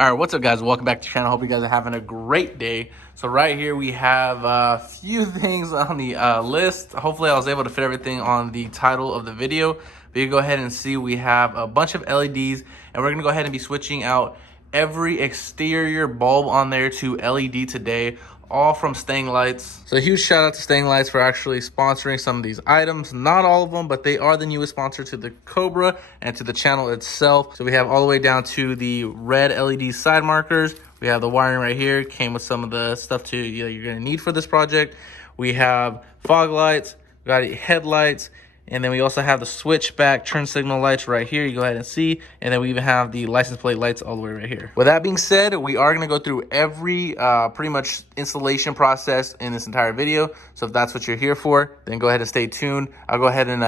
All right, what's up, guys? Welcome back to the channel. Hope you guys are having a great day. So right here we have a few things on the list. Hopefully I was able to fit everything on the title of the video. But you go ahead and see we have a bunch of LEDs, and we're gonna go ahead and be switching out every exterior bulb on there to LED today, all from Stang lights. So a huge shout out to Stang lights for actually sponsoring some of these items. Not all of them, but they are the newest sponsor to the Cobra and to the channel itself. So we have all the way down to the red LED side markers. We have the wiring right here. Came with some of the stuff you're gonna need for this project. We have fog lights, we got headlights, and then we also have the switchback turn signal lights right here. You go ahead and see. And then we even have the license plate lights all the way right here. With that being said, we are going to go through every pretty much installation process in this entire video. So if that's what you're here for, then go ahead and stay tuned. I'll go ahead and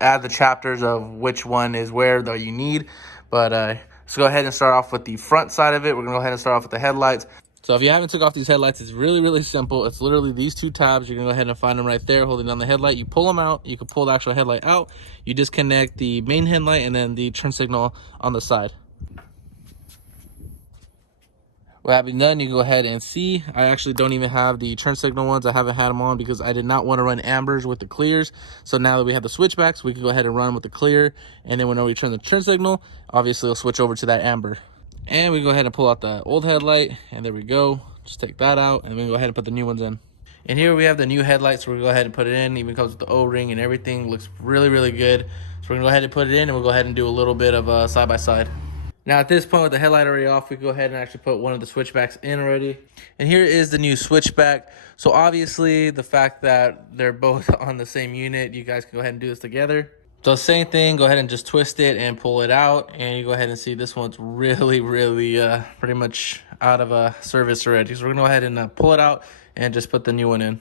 add the chapters of which one is where that you need. But let's go ahead and start off with the front side of it. We're going to go ahead and start off with the headlights. So if you haven't took off these headlights, it's really simple. It's literally these two tabs. You're gonna go ahead and find them right there, holding down the headlight. You pull them out. You can pull the actual headlight out. You disconnect the main headlight and then the turn signal on the side. What having done, you can go ahead and see. I actually don't even have the turn signal ones. I haven't had them on because I did not want to run ambers with the clears. So now that we have the switchbacks, we can go ahead and run with the clear. And then whenever we turn the turn signal, obviously it'll switch over to that amber. And we go ahead and pull out the old headlight, and there we go. Just take that out, and then go ahead and put the new ones in. And here we have the new headlights, so we'll go ahead and put it in. Even comes with the O-ring and everything. Looks really good. So we're gonna go ahead and put it in, and we'll go ahead and do a little bit of side-by-side. Now at this point, with the headlight already off, we can go ahead and actually put one of the switchbacks in already. And here is the new switchback. So obviously, the fact that they're both on the same unit, you guys can go ahead and do this together. So same thing, go ahead and just twist it and pull it out, and you go ahead and see this one's really pretty much out of service already. So we're gonna go ahead and pull it out and just put the new one in.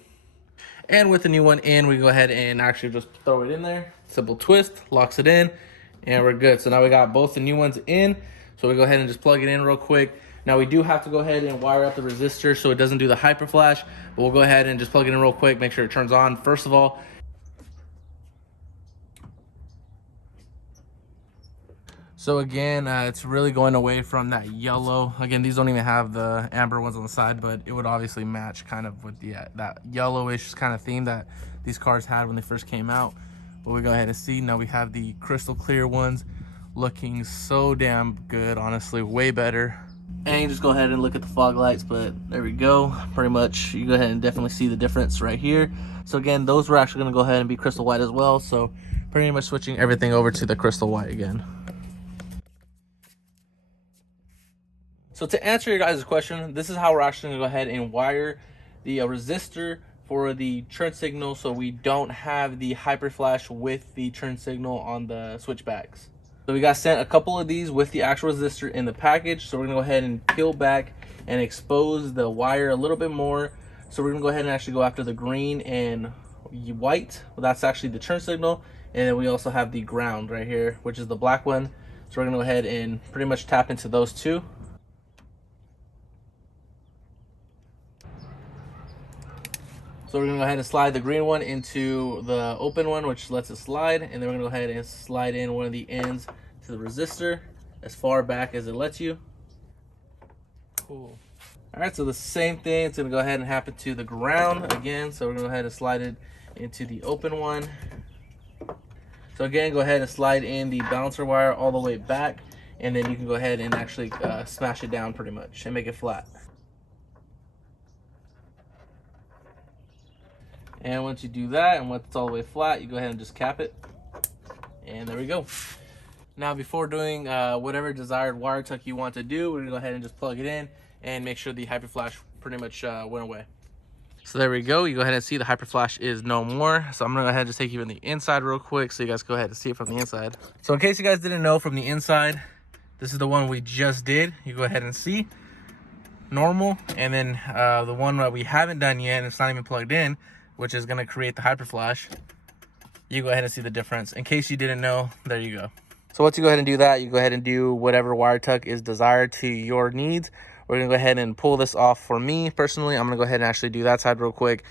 And with the new one in, we go ahead and actually just throw it in there. Simple twist, locks it in, and we're good. So now we got both the new ones in. So we go ahead and just plug it in real quick. Now we do have to go ahead and wire up the resistor so it doesn't do the hyper flash, but we'll go ahead and just plug it in real quick, make sure it turns on first of all. So again, it's really going away from that yellow. Again, these don't even have the amber ones on the side, but it would obviously match kind of with the that yellowish kind of theme that these cars had when they first came out. But we go ahead and see, now we have the crystal clear ones looking so damn good, honestly, way better. And you just go ahead and look at the fog lights, but there we go. Pretty much, you go ahead and definitely see the difference right here. So again, those were actually gonna go ahead and be crystal white as well. So pretty much switching everything over to the crystal white again. So to answer your guys' question, this is how we're actually gonna go ahead and wire the resistor for the turn signal so we don't have the hyper flash with the turn signal on the switchbacks. So we got sent a couple of these with the actual resistor in the package. So we're gonna go ahead and peel back and expose the wire a little bit more. So we're gonna go ahead and actually go after the green and white. Well, that's actually the turn signal. And then we also have the ground right here, which is the black one. So we're gonna go ahead and pretty much tap into those two. So we're gonna go ahead and slide the green one into the open one, which lets it slide, and then we're gonna go ahead and slide in one of the ends to the resistor as far back as it lets you. Cool. All right, so the same thing, it's gonna go ahead and happen to the ground again. So we're gonna go ahead and slide it into the open one. So again, go ahead and slide in the balancer wire all the way back, and then you can go ahead and actually smash it down pretty much and make it flat. And once you do that, and once it's all the way flat, you go ahead and just cap it. And there we go. Now, before doing whatever desired wire tuck you want to do, we're gonna go ahead and just plug it in and make sure the hyper flash pretty much went away. So there we go. You go ahead and see the hyper flash is no more. So I'm gonna go ahead and just take you on the inside real quick so you guys go ahead and see it from the inside. So in case you guys didn't know, from the inside, this is the one we just did. You go ahead and see normal, and then the one that we haven't done yet, and it's not even plugged in, which is going to create the hyper flash. You go ahead and see the difference. In case you didn't know, there you go. So once you go ahead and do that, you go ahead and do whatever wire tuck is desired to your needs. We're gonna go ahead and pull this off. For me personally, I'm gonna go ahead and actually do that side real quick.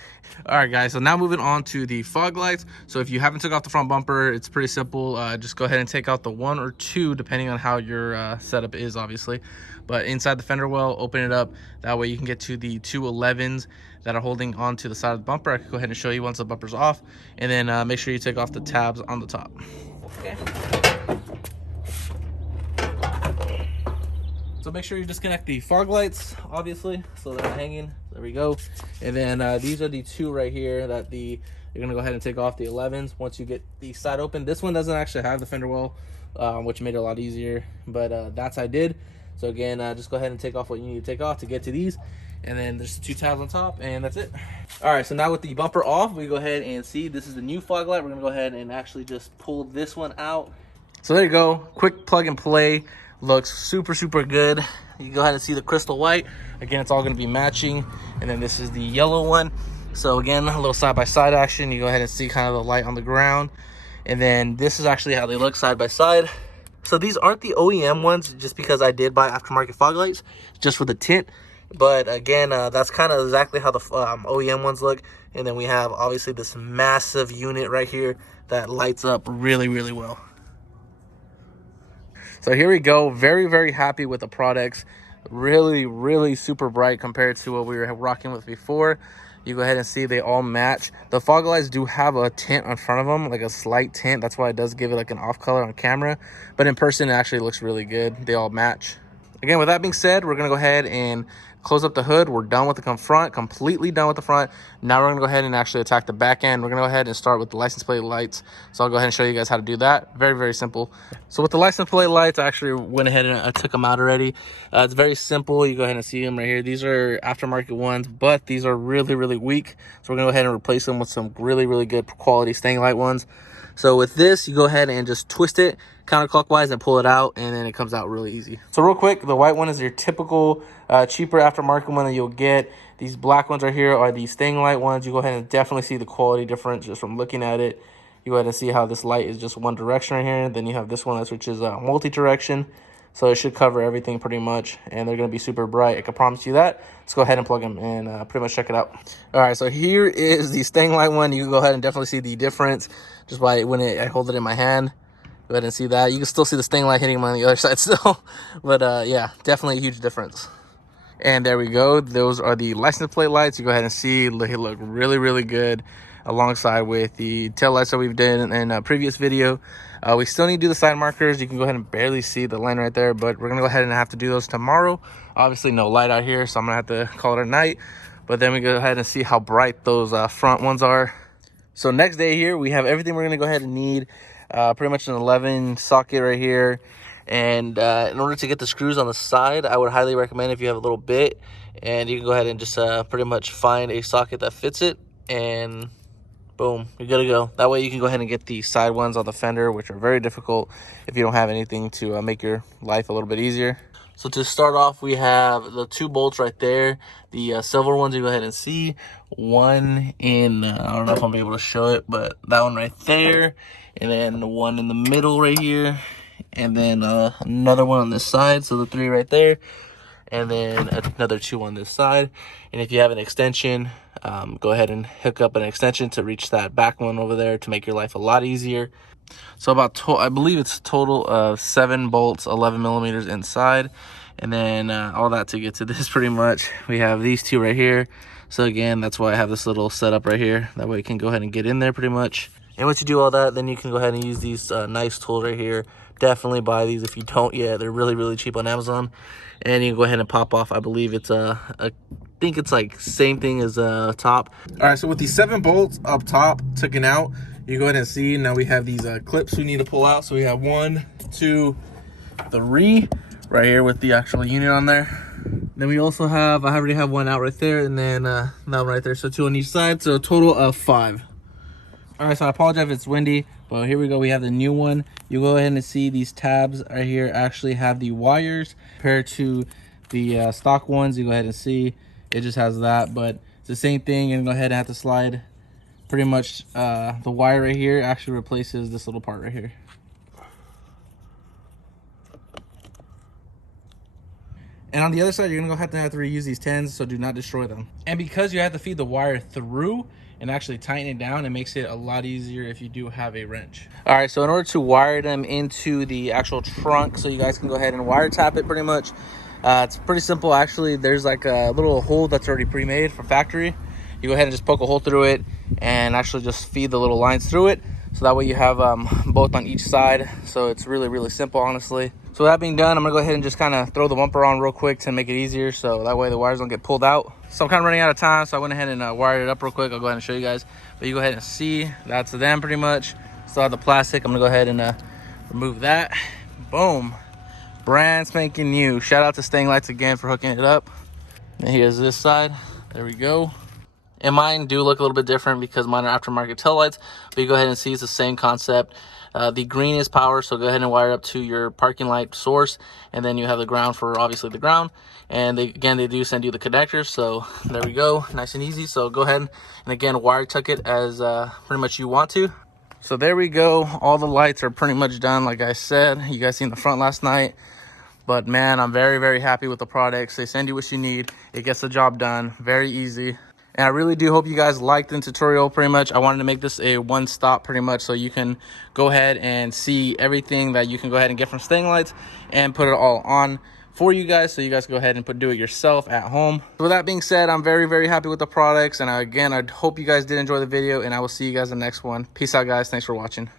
All right, guys, so now moving on to the fog lights. So if you haven't took off the front bumper, it's pretty simple. Just go ahead and take out the 1 or 2, depending on how your setup is, obviously. But inside the fender well, open it up. That way you can get to the 2 11s that are holding onto the side of the bumper. I can go ahead and show you once the bumper's off. And then make sure you take off the tabs on the top. Okay. So make sure you disconnect the fog lights, obviously, so they're not hanging. There we go. And then these are the 2 right here that you're gonna go ahead and take off the 11s once you get the side open. This one doesn't actually have the fender well, which made it a lot easier, but that's I did. So again, just go ahead and take off what you need to take off to get to these. And then there's 2 tabs on top, and that's it. All right, so now with the bumper off, we go ahead and see this is the new fog light. We're gonna go ahead and actually just pull this one out. So there you go, quick plug and play. Looks super, super good. You can go ahead and see the crystal white. Again, it's all gonna be matching. And then this is the yellow one. So again, a little side-by-side action. You go ahead and see kind of the light on the ground. And then this is actually how they look side by side. So these aren't the OEM ones, just because I did buy aftermarket fog lights, just with the tint. But again, that's kind of exactly how the OEM ones look. And then we have obviously this massive unit right here that lights up really, really well. So here we go. Very, very happy with the products. Really, really super bright compared to what we were rocking with before. You go ahead and see they all match. The fog lights do have a tint on front of them, like a slight tint. That's why it does give it like an off color on camera. But in person, it actually looks really good. They all match. Again, with that being said, we're going to go ahead and close up the hood. We're done with the front, completely done with the front. Now we're going to go ahead and actually attack the back end. We're going to go ahead and start with the license plate lights. So I'll go ahead and show you guys how to do that. Very, very simple. So with the license plate lights, I actually went ahead and I took them out already. It's very simple. You go ahead and see them right here. These are aftermarket ones, but these are really, really weak. So we're going to go ahead and replace them with some really, really good quality Stang light ones. So with this, you go ahead and just twist it counterclockwise and pull it out, and then it comes out really easy. So real quick, the white one is your typical cheaper aftermarket one that you'll get. These black ones right here are the Stang light ones. You go ahead and definitely see the quality difference just from looking at it. You go ahead and see how this light is just one direction right here. Then you have this one which is multi-direction. So it should cover everything pretty much, and they're going to be super bright. I can promise you that. Let's go ahead and plug them and pretty much check it out. All right, so here is the Stang light one. You can go ahead and definitely see the difference just by when I hold it in my hand. Go ahead and see that. You can still see the Stang light hitting on the other side still. But yeah, definitely a huge difference. And there we go. Those are the license plate lights. You go ahead and see they look really, really good alongside with the tail lights that we've done in a previous video. We still need to do the side markers. You can go ahead and barely see the line right there, but we're gonna go ahead and have to do those tomorrow. Obviously no light out here, so I'm gonna have to call it a night. But then we go ahead and see how bright those front ones are. So next day here, we have everything we're gonna go ahead and need. Pretty much an 11 socket right here. And in order to get the screws on the side, I would highly recommend if you have a little bit, and you can go ahead and just pretty much find a socket that fits it, and boom, you're good to go. That way you can go ahead and get the side ones on the fender, which are very difficult if you don't have anything to make your life a little bit easier. So to start off, we have the 2 bolts right there. The silver ones, you go ahead and see. One in, I don't know if I'm able to show it, but that one right there. And then one in the middle right here. And then another one on this side, so the 3 right there. And then another 2 on this side. And if you have an extension, go ahead and hook up an extension to reach that back one over there to make your life a lot easier. So I believe it's a total of 7 bolts, 11 millimeters inside. And then all that to get to this pretty much. We have these 2 right here. So again, that's why I have this little setup right here. That way you can go ahead and get in there pretty much. And once you do all that, then you can go ahead and use these nice tools right here. Definitely buy these if you don't yet. They're really, really cheap on Amazon. And you can go ahead and pop off. I believe it's I think it's like same thing as top. All right, so with these 7 bolts up top taken out, you go ahead and see now we have these clips we need to pull out. So we have 1, 2, 3 right here with the actual unit on there. Then we also have, I already have 1 out right there, and then that one right there. So 2 on each side, so a total of 5. All right, so I apologize if it's windy, but here we go. We have the new one. You go ahead and see these tabs right here actually have the wires compared to the stock ones. You go ahead and see it just has that, but it's the same thing. And go ahead and have to slide pretty much the wire right here actually replaces this little part right here. And on the other side, you're gonna have to reuse these 10s, so do not destroy them. And because you have to feed the wire through and actually tighten it down, it makes it a lot easier if you do have a wrench. All right, so in order to wire them into the actual trunk, so you guys can go ahead and wire tap it pretty much, it's pretty simple actually. There's like a little hole that's already pre-made from factory. You go ahead and just poke a hole through it and actually just feed the little lines through it. So that way you have both on each side. So it's really, really simple, honestly. So that being done, I'm gonna go ahead and just kind of throw the bumper on real quick to make it easier. So that way the wires don't get pulled out. So I'm kind of running out of time. So I went ahead and wired it up real quick. I'll go ahead and show you guys. But you go ahead and see, that's them pretty much. Still have the plastic. I'm gonna go ahead and remove that. Boom. Brand spanking new. Shout out to Stang Lights again for hooking it up. And here's this side. There we go. And mine do look a little bit different because mine are aftermarket tail lights, but you go ahead and see it's the same concept. The green is power, so go ahead and wire up to your parking light source, and then you have the ground for obviously the ground. And they do send you the connectors, so there we go, nice and easy. So go ahead and again wire tuck it as pretty much you want to. So there we go, all the lights are pretty much done. Like I said, you guys seen the front last night. But man, I'm very, very happy with the products. They send you what you need. It gets the job done. Very easy. And I really do hope you guys liked the tutorial pretty much. I wanted to make this a one-stop pretty much so you can go ahead and see everything that you can go ahead and get from Stang Lights and put it all on for you guys, so you guys go ahead and do it yourself at home. So with that being said, I'm very, very happy with the products. And again, I hope you guys did enjoy the video, and I will see you guys in the next one. Peace out, guys. Thanks for watching.